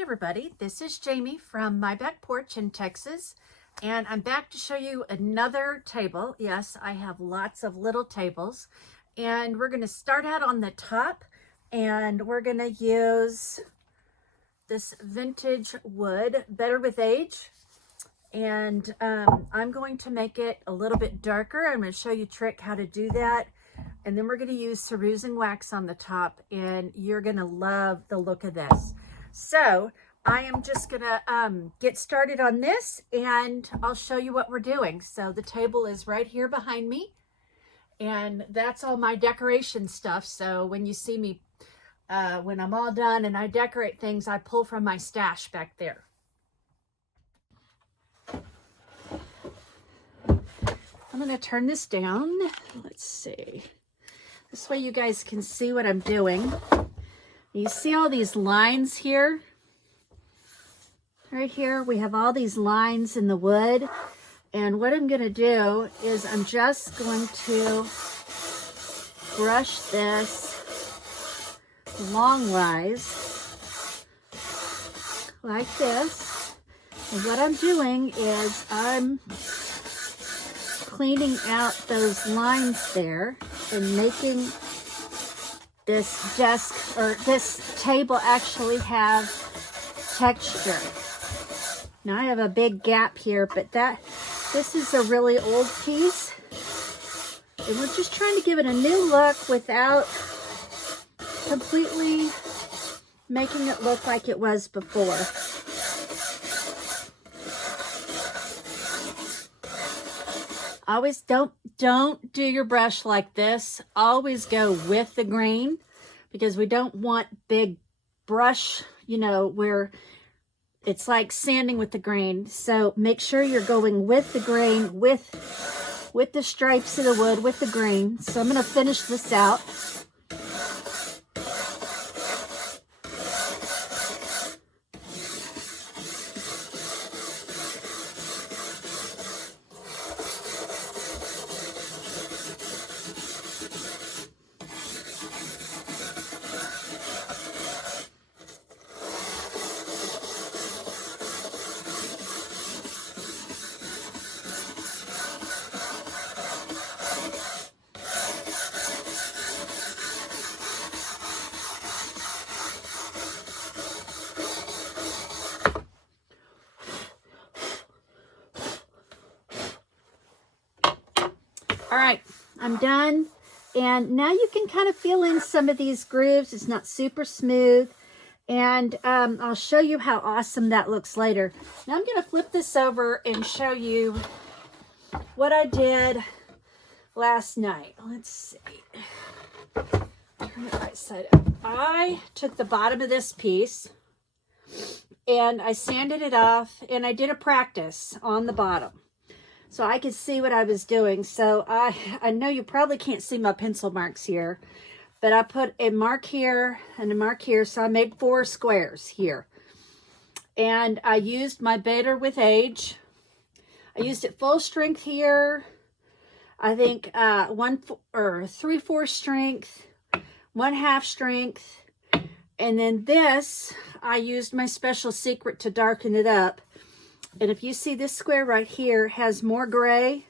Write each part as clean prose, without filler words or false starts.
Hey everybody, this is Jamie from My Back Porch in Texas, and I'm back to show you another table. Yes, I have lots of little tables, and we're going to start out on the top, and we're going to use this vintage wood, Better with Age, and I'm going to make it a little bit darker. I'm going to show you a trick how to do that, and then we're going to use Cerusing Wax on the top, and you're going to love the look of this. So I am just gonna get started on this and I'll show you what we're doing. So the table is right here behind me, and that's all my decoration stuff. So when you see me, when I'm all done and I decorate things, I pull from my stash back there. I'm gonna turn this down. Let's see. This way you guys can see what I'm doing. You see all these lines here? Right here, we have all these lines in the wood. And what I'm going to do is I'm just going to brush this longwise like this. And what I'm doing is I'm cleaning out those lines there and making this desk or this table actually have texture. Now I have a big gap here, but this is a really old piece, and we're just trying to give it a new look without completely making it look like it was before. Always don't do your brush like this. Always go with the grain, because we don't want big brush, you know, where it's like sanding with the grain. So make sure you're going with the grain, with the stripes of the wood, with the grain. So I'm going to finish this out. All right, I'm done. And now you can kind of feel in some of these grooves. It's not super smooth. And I'll show you how awesome that looks later. Now I'm going to flip this over and show you what I did last night. Let's see. Turn it right side up. I took the bottom of this piece and I sanded it off, and I did a practice on the bottom so I could see what I was doing. So I know you probably can't see my pencil marks here, but I put a mark here and a mark here. So I made 4 squares here. And I used my Better with Age. I used it full strength here. I think 3/4 strength, 1/2 strength. And then this, I used my Special Secret to darken it up. And if you see this square right here has more gray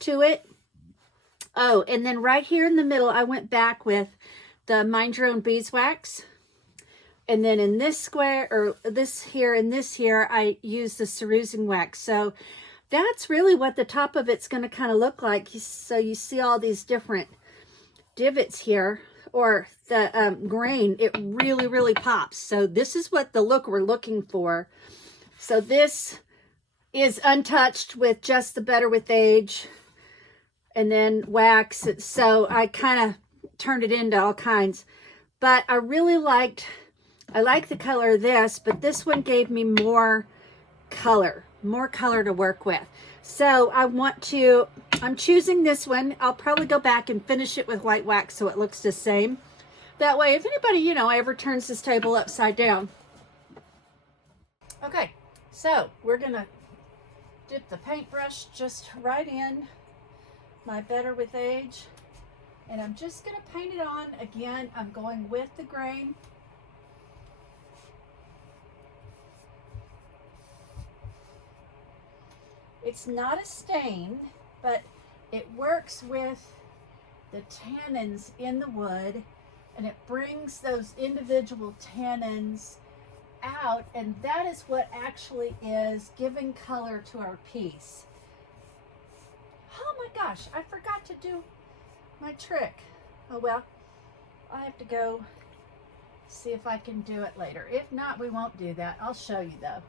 to it. Oh, and then right here in the middle, I went back with the Mind Your Own beeswax. And then in this square, or this here and this here, I used the Cerusing Wax. So that's really what the top of it's going to kind of look like. So you see all these different divots here, or the grain. It really, really pops. So this is what the look we're looking for. So this is untouched with just the Better with Age and then wax. So I kind of turned it into all kinds. But I really like the color of this, but this one gave me more color to work with. So I'm choosing this one. I'll probably go back and finish it with white wax so it looks the same. That way, if anybody, you know, ever turns this table upside down. Okay. So we're going to dip the paintbrush just right in my Better with Age, and I'm just going to paint it on. Again, I'm going with the grain. It's not a stain, but it works with the tannins in the wood, and it brings those individual tannins out, and that is what actually is giving color to our piece. Oh my gosh, I forgot to do my trick. Oh well, I have to go see if I can do it later. If not, we won't do that. I'll show you though.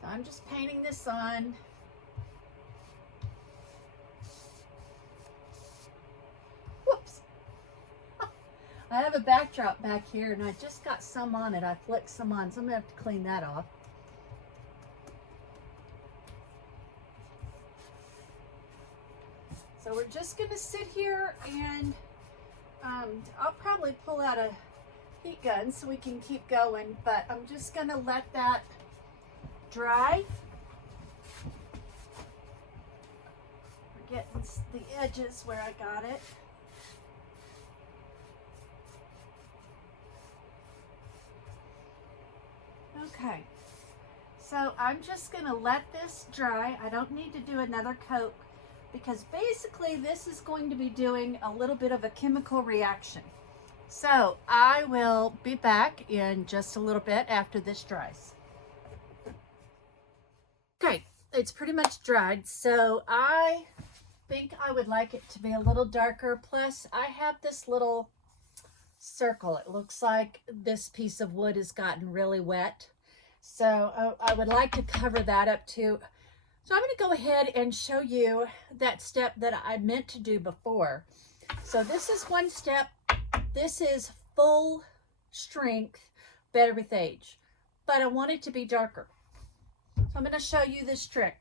So I'm just painting this on. Whoops. I have a backdrop back here and I just got some on it. I flicked some on, so I'm gonna have to clean that off. So we're just gonna sit here and I'll probably pull out a heat gun so we can keep going, but I'm just gonna let that dry. We're getting the edges where I got it. Okay, so I'm just gonna let this dry. I don't need to do another coat because basically this is going to be doing a little bit of a chemical reaction. So I will be back in just a little bit after this dries. Okay, it's pretty much dried, so I think I would like it to be a little darker. Plus I have this little circle. It looks like this piece of wood has gotten really wet, so I would like to cover that up too. So I'm going to go ahead and show you that step that I meant to do before. So this is one step. This is full strength Better with Age, but I want it to be darker. So I'm going to show you this trick.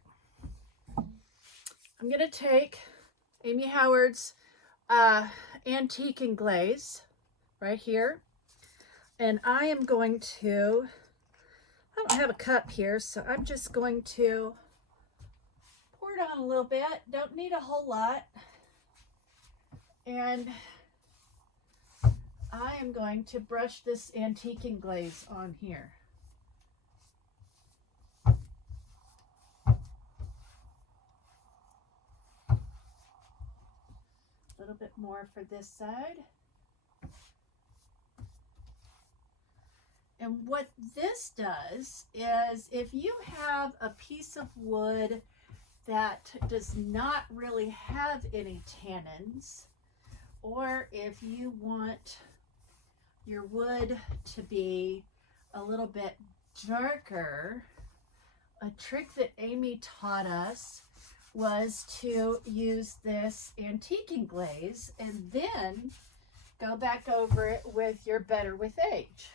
I'm going to take Amy Howard's Antique and Glaze right here, and I am going to, I don't have a cup here, so I'm just going to pour it on a little bit. Don't need a whole lot. And I am going to brush this Antique and Glaze on here. A little bit more for this side. And what this does is, if you have a piece of wood that does not really have any tannins, or if you want your wood to be a little bit darker, a trick that Amy taught us was to use this Antique and Glaze and then go back over it with your Better with Age.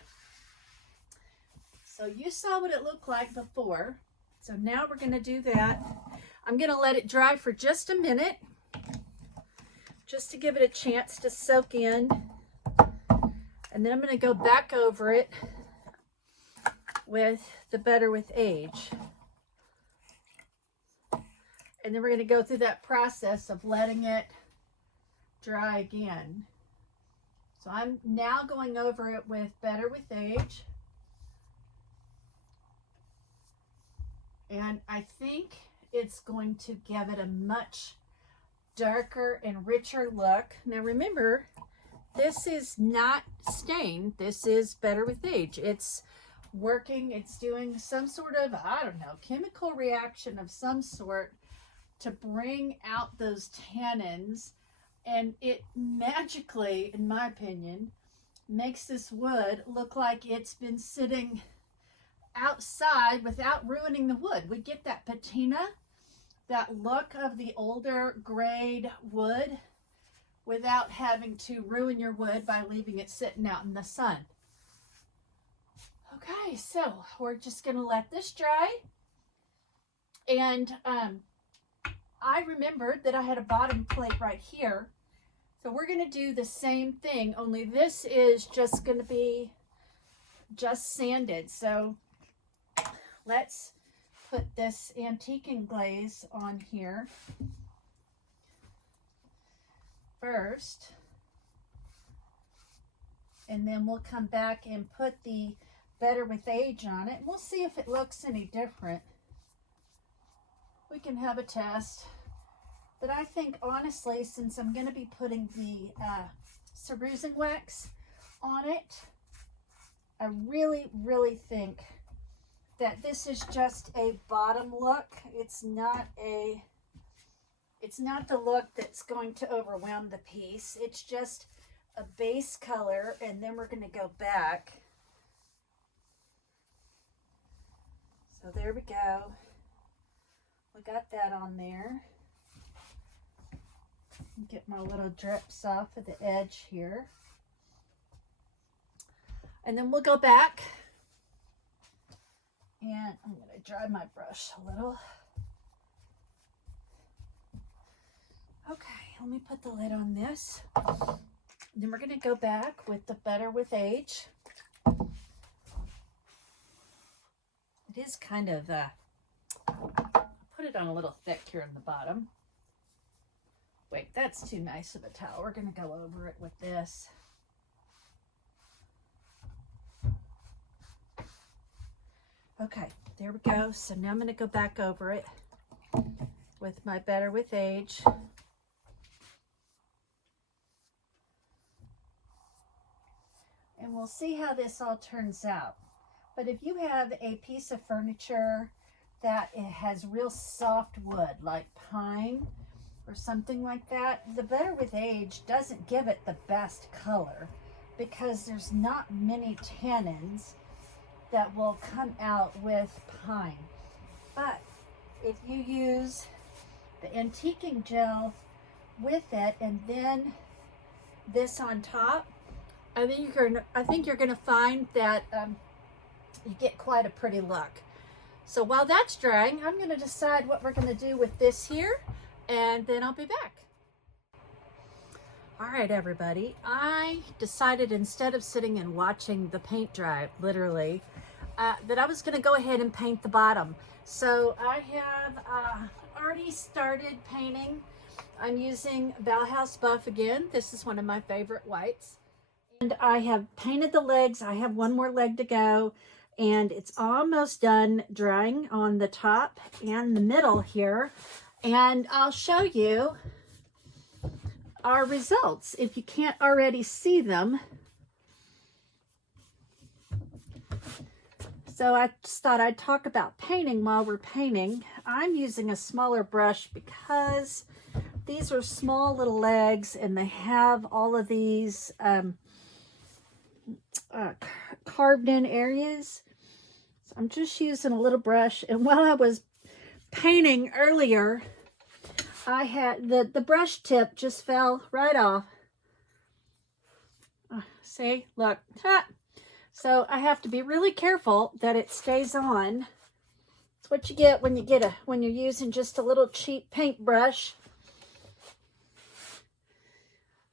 So you saw what it looked like before. So now we're going to do that. I'm going to let it dry for just a minute, just to give it a chance to soak in. And then I'm going to go back over it with the Better with Age. And then we're going to go through that process of letting it dry again. So I'm now going over it with Better with Age. And I think it's going to give it a much darker and richer look. Now remember, this is not stained. This is Better with Age. It's working, it's doing some sort of, I don't know, chemical reaction of some sort to bring out those tannins. And it magically, in my opinion, makes this wood look like it's been sitting outside without ruining the wood. We get that patina, that look of the older grade wood, without having to ruin your wood by leaving it sitting out in the sun. Okay, so we're just going to let this dry. And I remembered that I had a bottom plate right here. So we're going to do the same thing, only this is just going to be just sanded. So let's put this Antique and Glaze on here first, and then we'll come back and put the Better with Age on it. We'll see if it looks any different. We can have a test. But I think, honestly, since I'm going to be putting the Cerusing Wax on it, I really, really think that this is just a bottom look. It's not the look that's going to overwhelm the piece. It's just a base color, and then we're going to go back. So there we go. We got that on there. Get my little drips off of the edge here. And then we'll go back. And I'm going to dry my brush a little. Okay, let me put the lid on this. Then we're going to go back with the Better with Age. It is kind of, put it on a little thick here in the bottom. Wait, that's too nice of a towel. We're going to go over it with this. Okay, there we go. So now I'm going to go back over it with my Better with Age. And we'll see how this all turns out. But if you have a piece of furniture that it has real soft wood, like pine or something like that, the Better with Age doesn't give it the best color because there's not many tannins that will come out with pine. But if you use the antiquing gel with it and then this on top, I think you're gonna find that you get quite a pretty look. So while that's drying, I'm gonna decide what we're gonna do with this here, and then I'll be back. All right, everybody, I decided instead of sitting and watching the paint dry, literally, that I was gonna go ahead and paint the bottom. So I have already started painting. I'm using Bauhaus Buff again. This is one of my favorite whites. And I have painted the legs. I have one more leg to go, and it's almost done drying on the top and the middle here. And I'll show you our results if you can't already see them. So I just thought I'd talk about painting while we're painting. I'm using a smaller brush because these are small little legs and they have all of these carved in areas. So I'm just using a little brush, and while I was painting earlier, I had the brush tip just fell right off. See, look. Ha! So I have to be really careful that it stays on. It's what you get when you're using just a little cheap paintbrush.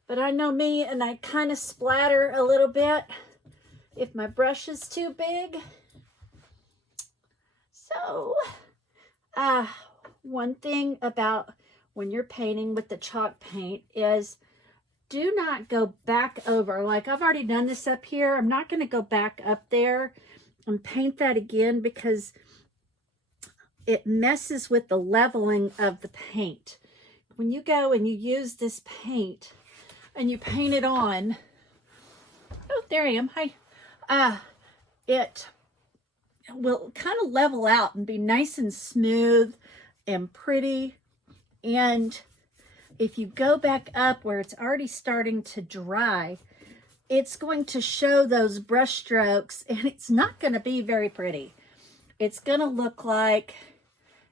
But I know me, and I kind of splatter a little bit if my brush is too big. So, one thing about when you're painting with the chalk paint is do not go back over. Like I've already done this up here. I'm not going to go back up there and paint that again because it messes with the leveling of the paint. When you go and you use this paint and you paint it on, oh, there I am. Hi. It will kind of level out and be nice and smooth and pretty. And if you go back up where it's already starting to dry, it's going to show those brush strokes, and it's not going to be very pretty. It's going to look like,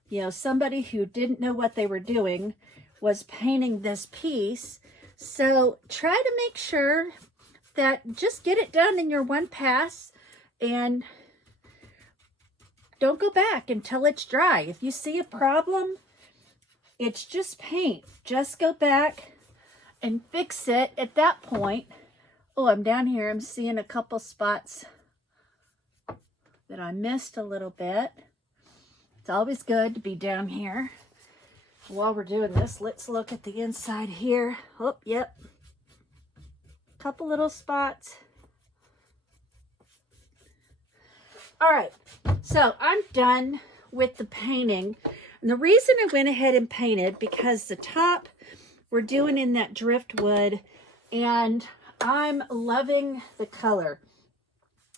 you know, somebody who didn't know what they were doing was painting this piece. So try to make sure that just get it done in your one pass and don't go back until it's dry. If you see a problem, it's just paint. Just go back and fix it at that point. Oh, I'm down here. I'm seeing a couple spots that I missed a little bit. It's always good to be down here. While we're doing this, let's look at the inside here. Oh, yep. Couple little spots. All right, so I'm done with the painting. And the reason I went ahead and painted, because the top we're doing in that driftwood, and I'm loving the color.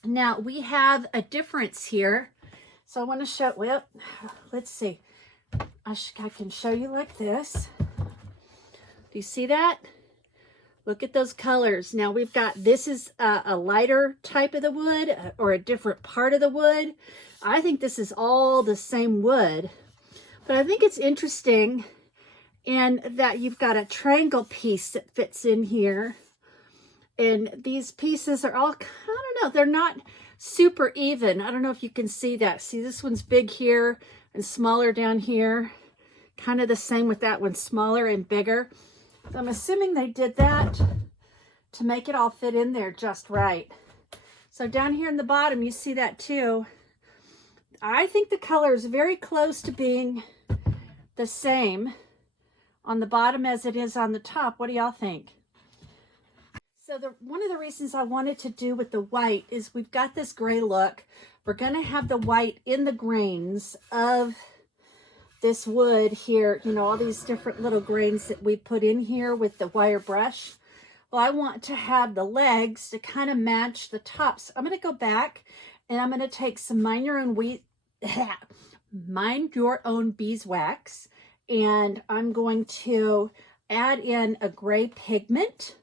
Now we have a difference here. So I want to show, well, let's see. I can show you like this. Do you see that? Look at those colors. Now we've got, this is a lighter type of the wood or a different part of the wood. I think this is all the same wood, but I think it's interesting in that you've got a triangle piece that fits in here. And these pieces are all, I don't know, they're not super even. I don't know if you can see that. See, this one's big here and smaller down here. Kind of the same with that one, smaller and bigger. So I'm assuming they did that to make it all fit in there just right. So down here in the bottom, you see that too. I think the color is very close to being the same on the bottom as it is on the top. What do y'all think? So one of the reasons I wanted to do with the white is we've got this gray look. We're going to have the white in the grains of this wood here, you know, all these different little grains that we put in here with the wire brush. Well, I want to have the legs to kind of match the tops. I'm going to go back and I'm going to take some mind your own beeswax, and I'm going to add in a gray pigment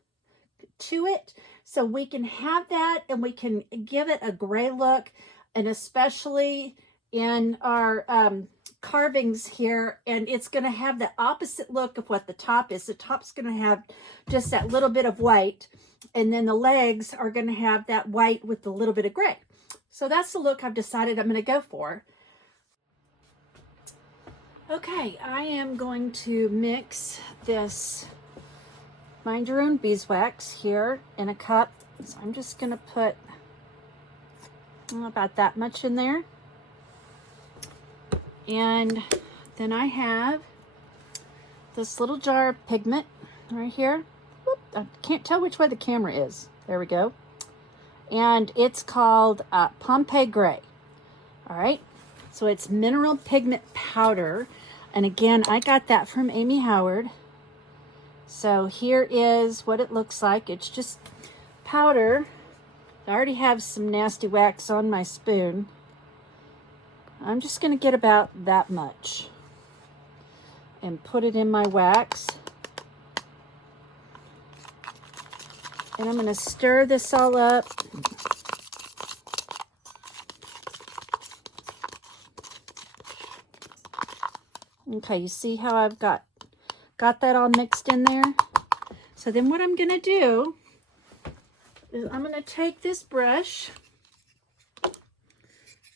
to it so we can have that and we can give it a gray look, and especially in our carvings here, and it's going to have the opposite look of what the top is. The top's going to have just that little bit of white, and then the legs are going to have that white with a little bit of gray. So that's the look I've decided I'm going to go for. Okay, I am going to mix this Mind Your Own beeswax here in a cup. So I'm just going to put about that much in there. And then I have this little jar of pigment right here. Whoop, I can't tell which way the camera is. There we go. And it's called Pompeii Gray. All right. So it's mineral pigment powder. And again, I got that from Amy Howard. So here is what it looks like. It's just powder. I already have some nasty wax on my spoon. I'm just going to get about that much and put it in my wax. And I'm going to stir this all up. Okay, you see how I've got that all mixed in there? So then what I'm going to do is I'm going to take this brush.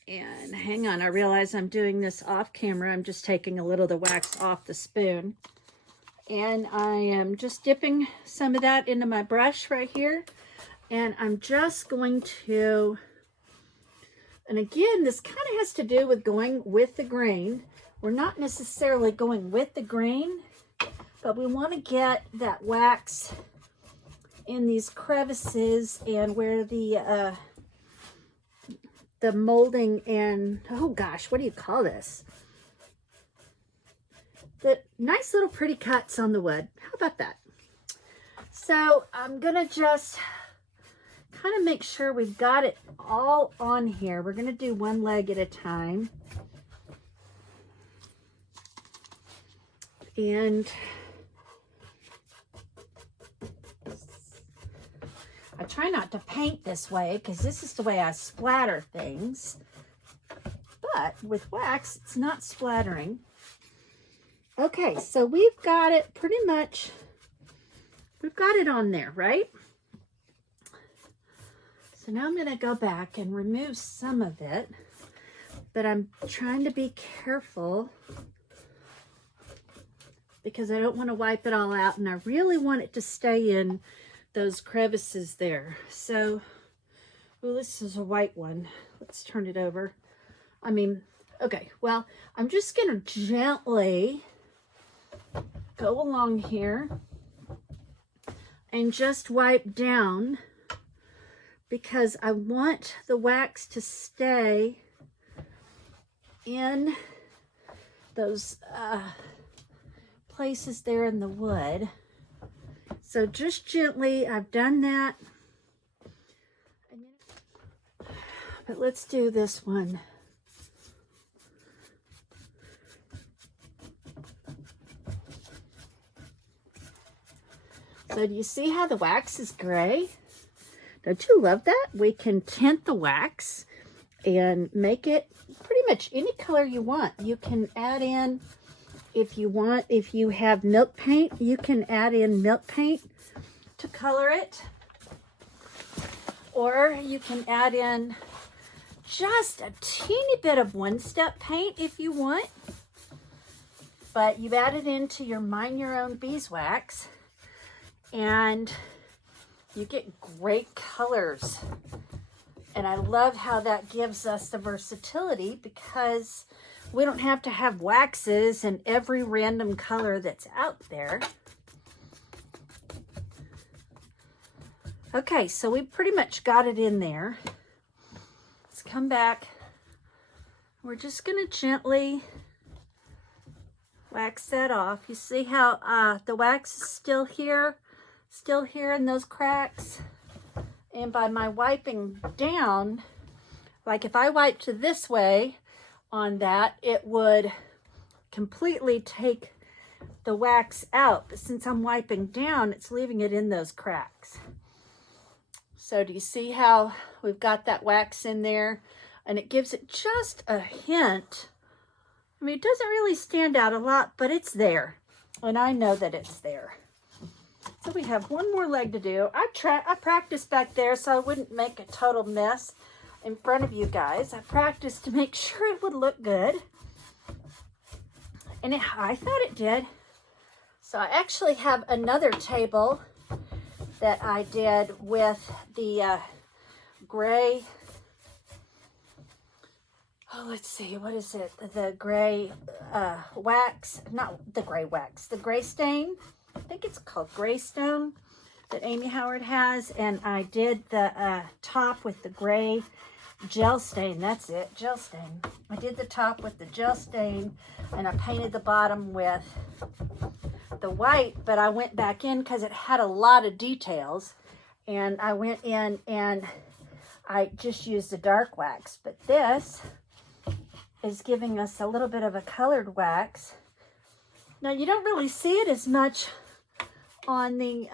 And hang on, I realize I'm doing this off camera. I'm just taking a little of the wax off the spoon. And I am just dipping some of that into my brush right here. And I'm just going to, and again, this kind of has to do with going with the grain. We're not necessarily going with the grain, but we want to get that wax in these crevices and where the molding and, oh gosh, what do you call this? The nice little pretty cuts on the wood. How about that? So I'm going to just kind of make sure we've got it all on here. We're going to do one leg at a time. And I try not to paint this way because this is the way I splatter things. But with wax, it's not splattering. Okay, so we've got it pretty much, we've got it on there, right? So now I'm going to go back and remove some of it, but I'm trying to be careful because I don't want to wipe it all out, and I really want it to stay in those crevices there. So, well, this is a white one. Let's turn it over. I mean, okay, well, I'm just going to gently go along here and just wipe down because I want the wax to stay in those places there in the wood. So just gently, I've done that. But let's do this one. So do you see how the wax is gray? Don't you love that? We can tint the wax and make it pretty much any color you want. You can add in, if you want, if you have milk paint, you can add in milk paint to color it. Or you can add in just a teeny bit of one-step paint if you want. But you've added into your Mind Your Own beeswax, and you get great colors. And I love how that gives us the versatility, because we don't have to have waxes in every random color that's out there. Okay, so we pretty much got it in there. Let's come back. We're just going to gently wax that off. You see how the wax is still here in those cracks? And by my wiping down, like if I wiped this way on that, it would completely take the wax out. But since I'm wiping down, it's leaving it in those cracks. So do you see how we've got that wax in there? And it gives it just a hint. I mean, it doesn't really stand out a lot, but it's there. And I know that it's there. So we have one more leg to do. I practiced back there so I wouldn't make a total mess in front of you guys. I practiced to make sure it would look good. And I thought it did. So I actually have another table that I did with the gray, let's see, what is it? The gray wax, not the gray wax, the gray stain. I think it's called Gray Stone that Amy Howard has. And I did the top with the gray gel stain. That's it, gel stain. I did the top with the gel stain, and I painted the bottom with the white, but I went back in because it had a lot of details, and I went in and I just used the dark wax. But this is giving us a little bit of a colored wax. Now you don't really see it as much on the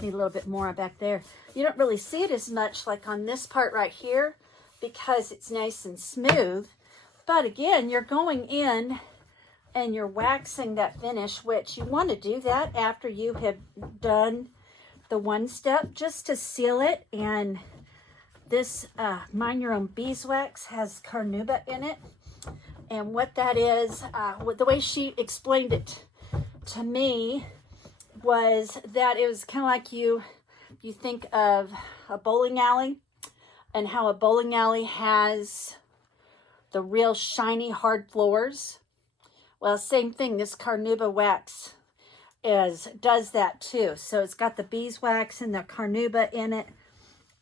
need a little bit more back there. You don't really see it as much like on this part right here, because it's nice and smooth. But again, you're going in and you're waxing that finish, which you want to do that after you have done the one step, just to seal it. And this Mind Your Own beeswax has carnauba in it. And what that is, the way she explained it to me was that it was kind of like you think of a bowling alley, and how a bowling alley has the real shiny hard floors. Well, same thing, this carnauba wax does that too. So it's got the beeswax and the carnauba in it.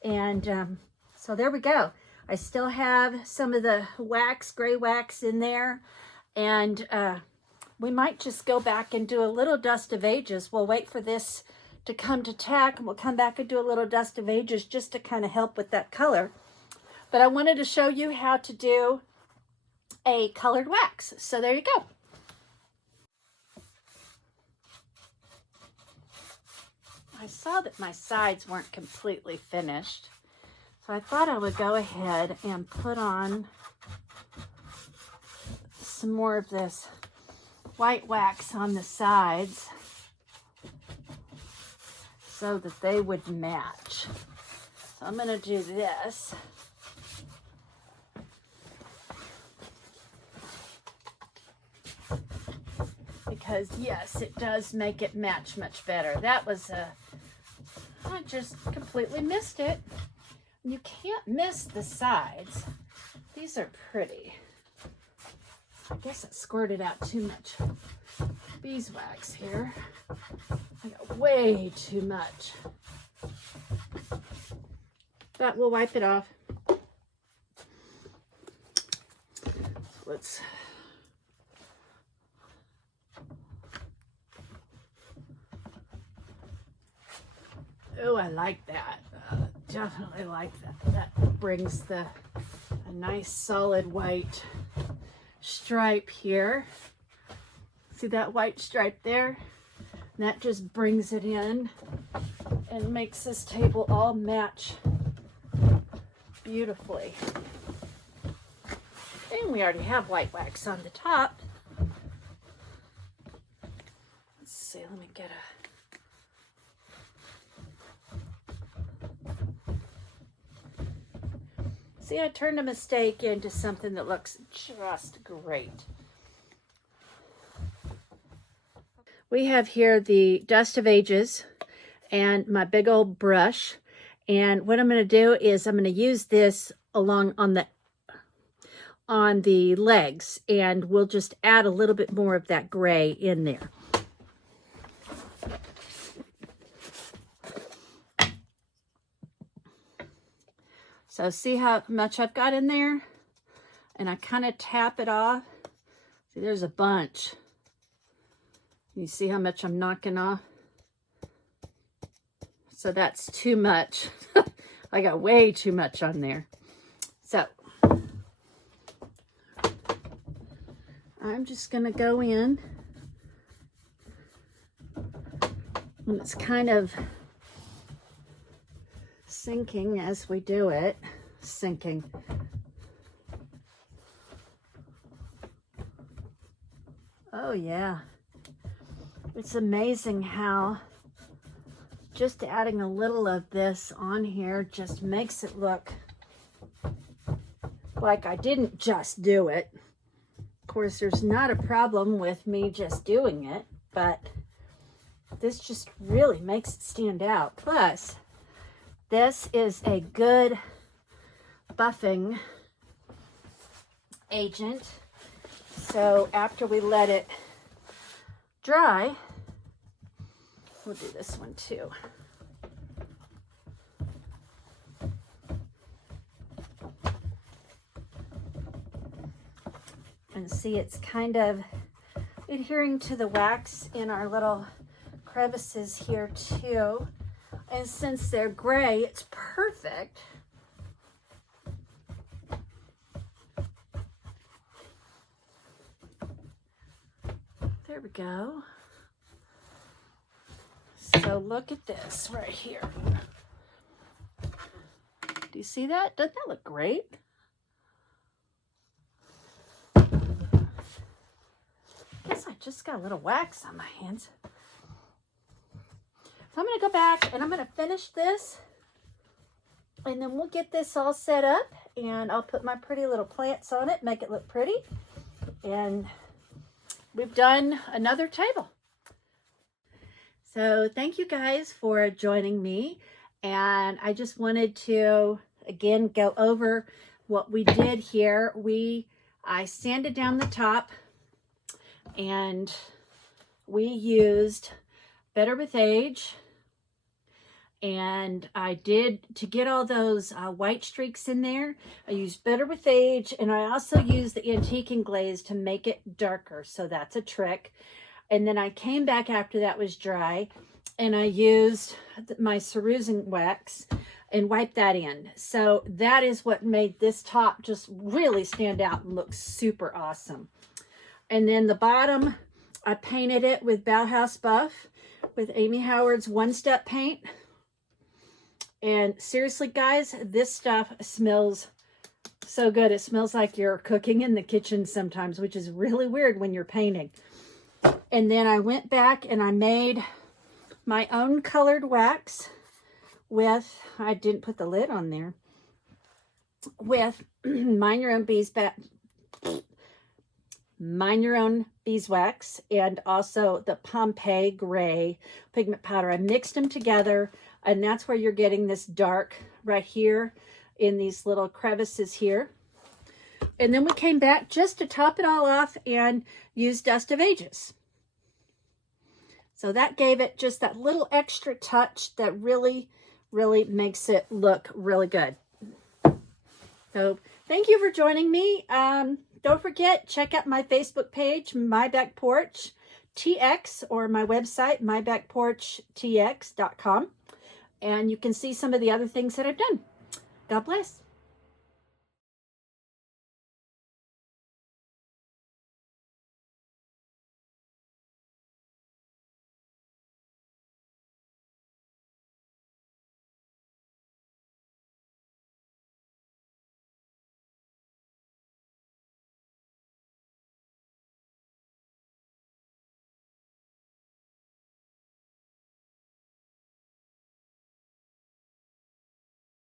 And so there we go. I still have some of the wax, gray wax in there. And we might just go back and do a little dust of ages. We'll wait for this to come to tack, and we'll come back and do a little dust of ages just to kind of help with that color. But I wanted to show you how to do a colored wax. So there you go. I saw that my sides weren't completely finished, so I thought I would go ahead and put on some more of this white wax on the sides so that they would match. So I'm going to do this. Because yes, it does make it match much better. That was I just completely missed it. You can't miss the sides. These are pretty. I guess I squirted out too much beeswax here. I got way too much. But we'll wipe it off. Let's... Oh, I like that. Definitely like that. That brings a nice solid white stripe here. See that white stripe there? And that just brings it in and makes this table all match beautifully. And we already have white wax on the top. Let's see, let me get a... See, I turned a mistake into something that looks just great. We have here the Dust of Ages and my big old brush. And what I'm going to do is I'm going to use this along on the legs, and we'll just add a little bit more of that gray in there. So see how much I've got in there? And I kind of tap it off. See, there's a bunch. You see how much I'm knocking off? So that's too much. I got way too much on there. So I'm just going to go in. And it's kind of sinking as we do it. Sinking. Oh yeah. It's amazing how just adding a little of this on here just makes it look like I didn't just do it. Of course, there's not a problem with me just doing it, but this just really makes it stand out. Plus, this is a good buffing agent. So after we let it dry, we'll do this one too. And see, it's kind of adhering to the wax in our little crevices here too. And since they're gray, it's perfect. There we go. So look at this right here. Do you see that? Doesn't that look great? I guess I just got a little wax on my hands. So I'm going to go back and I'm going to finish this. And then we'll get this all set up. And I'll put my pretty little plants on it, make it look pretty. And we've done another table. So thank you guys for joining me. And I just wanted to, again, go over what we did here. I sanded down the top and we used Better with Age. And I did, to get all those white streaks in there, I used Better with Age, and I also used the Antique and Glaze to make it darker. So that's a trick. And then I came back after that was dry, and I used my Cerusing Wax and wiped that in. So that is what made this top just really stand out and look super awesome. And then the bottom, I painted it with Bauhaus Buff with Amy Howard's one-step paint. And seriously, guys, this stuff smells so good. It smells like you're cooking in the kitchen sometimes, which is really weird when you're painting. And then I went back and I made my own colored wax with, I didn't put the lid on there, with Mind Your Own beeswax and also the Pompeii Gray pigment powder. I mixed them together, and that's where you're getting this dark right here in these little crevices here. And then we came back just to top it all off and used Dust of Ages. So that gave it just that little extra touch that really really makes it look really good. So thank you for joining me. Don't forget, check out my Facebook page, My Back Porch TX, or my website, mybackporchtx.com. And you can see some of the other things that I've done. God bless.